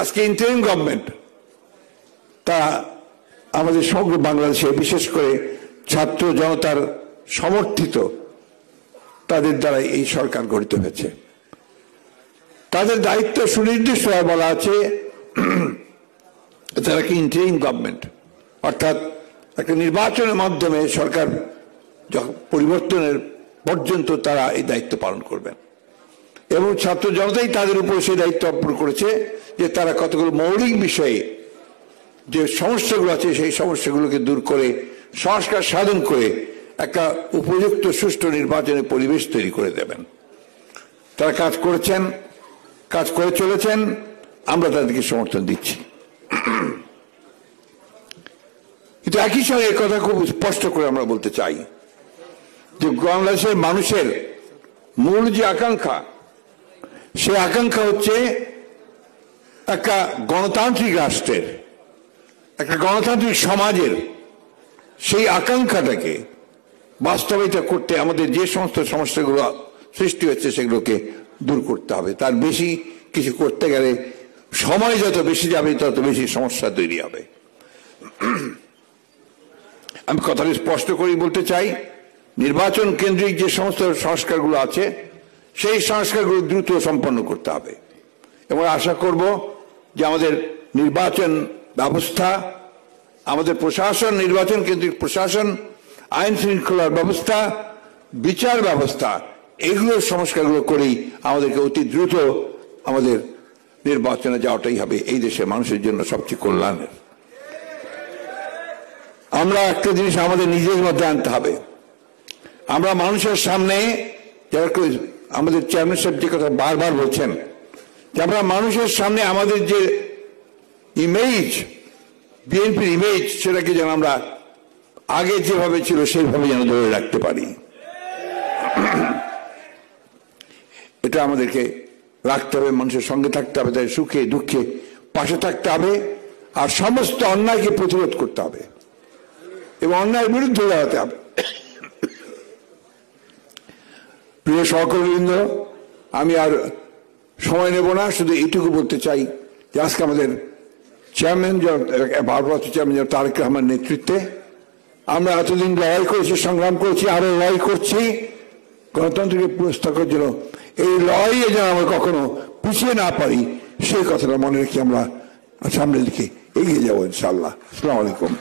আজকে interim government তারা আমাদের সমগ্র বাংলাদেশে বিশেষ করে ছাত্র জনতার সমর্থিত তাদের দ্বারা এই সরকার গঠিত হয়েছে। তাদের দায়িত্ব সুনির্দিষ্টভাবে বলা আছে, তারা কি ইন্টারিম গভর্নমেন্ট, অর্থাৎ একটা নির্বাচনের মাধ্যমে সরকার পরিবর্তনের পর্যন্ত তারা এই দায়িত্ব পালন করবেন। এবং ছাত্র জনতাই তাদের উপর সেই দায়িত্ব অর্পণ করেছে যে তারা কতগুলো মৌলিক বিষয়ে যে সমস্যাগুলো আছে সেই সমস্যাগুলোকে দূর করে সংস্কার সাধন করে একটা উপযুক্ত সুষ্ঠু নির্বাচনের পরিবেশ তৈরি করে দেবেন। তারা কাজ করেছেন, কাজ করে চলেছেন, আমরা তাদেরকে সমর্থন দিচ্ছি। কিন্তু একই সঙ্গে কথা খুব স্পষ্ট করে আমরা বলতে চাই যে বাংলাদেশের মানুষের মূল যে আকাঙ্ক্ষা, সে আকাঙ্ক্ষা হচ্ছে একটা গণতান্ত্রিক রাষ্ট্রের, একটা গণতান্ত্রিক সমাজের। সেই আকাঙ্ক্ষাটাকে বাস্তবায়িত করতে আমাদের যে সমস্ত সমস্যাগুলো সৃষ্টি হচ্ছে সেগুলোকে দূর করতে হবে। তার বেশি কিছু করতে গেলে সময় যত বেশি যাবে তত বেশি সমস্যা তৈরি হবে। আমি কথাটি স্পষ্ট করে বলতে চাই, নির্বাচন কেন্দ্রিক যে সমস্ত সংস্কারগুলো আছে সেই সংস্কারগুলো দ্রুত সম্পন্ন করতে হবে এবং আশা করব যে আমাদের নির্বাচন ব্যবস্থা, আমাদের প্রশাসন, নির্বাচন কেন্দ্রিক প্রশাসন, আইন শৃঙ্খলার ব্যবস্থা, বিচার ব্যবস্থা, এগুলোর সংস্কারগুলো করেই আমাদেরকে অতি দ্রুত আমাদের নির্বাচনে যাওয়াটাই হবে এই দেশের মানুষের জন্য সবচেয়ে কল্যাণের। আমরা একটা জিনিস আমাদের নিজের মধ্যে আনতে হবে, আমরা মানুষের সামনে, যারা আমাদের চেয়ারম্যান সাহেব যে কথা বারবার বলছেন, যে আমরা মানুষের সামনে আমাদের যে ইমেজ, বিএনপির ইমেজ, সেটাকে যেন আমরা আগে যেভাবে ছিল সেইভাবে যেন ধরে রাখতে পারি। এটা আমাদেরকে রাখতে হবে, মানুষের সঙ্গে থাকতে হবে, তাই সুখে দুঃখে পাশে থাকতে হবে, আর সমস্ত অন্যায়কে প্রতিরোধ করতে হবে এবং অন্যায়ের বিরুদ্ধে দাঁড়াতে হবে। প্রিয় সহকর্মীবৃন্দ, আমি আর সময় নেব না, শুধু এইটুকু বলতে চাই যে আজকে আমাদের চেয়ারম্যান, ভারপ্রাপ্ত চেয়ারম্যান তারেক রহমানের নেতৃত্বে আমরা এতদিন লড়াই করেছি, সংগ্রাম করেছি, আরো লড়াই করছি গণতন্ত্রকে পুনঃস্থাপনের জন্য। এই লড়াইয়ে যেন আমরা কখনো পিছিয়ে না পারি সেই কথাটা মনে রেখে আমরা সামনের দিকে এগিয়ে যাবো ইনশাআল্লাহ। আসসালামু আলাইকুম।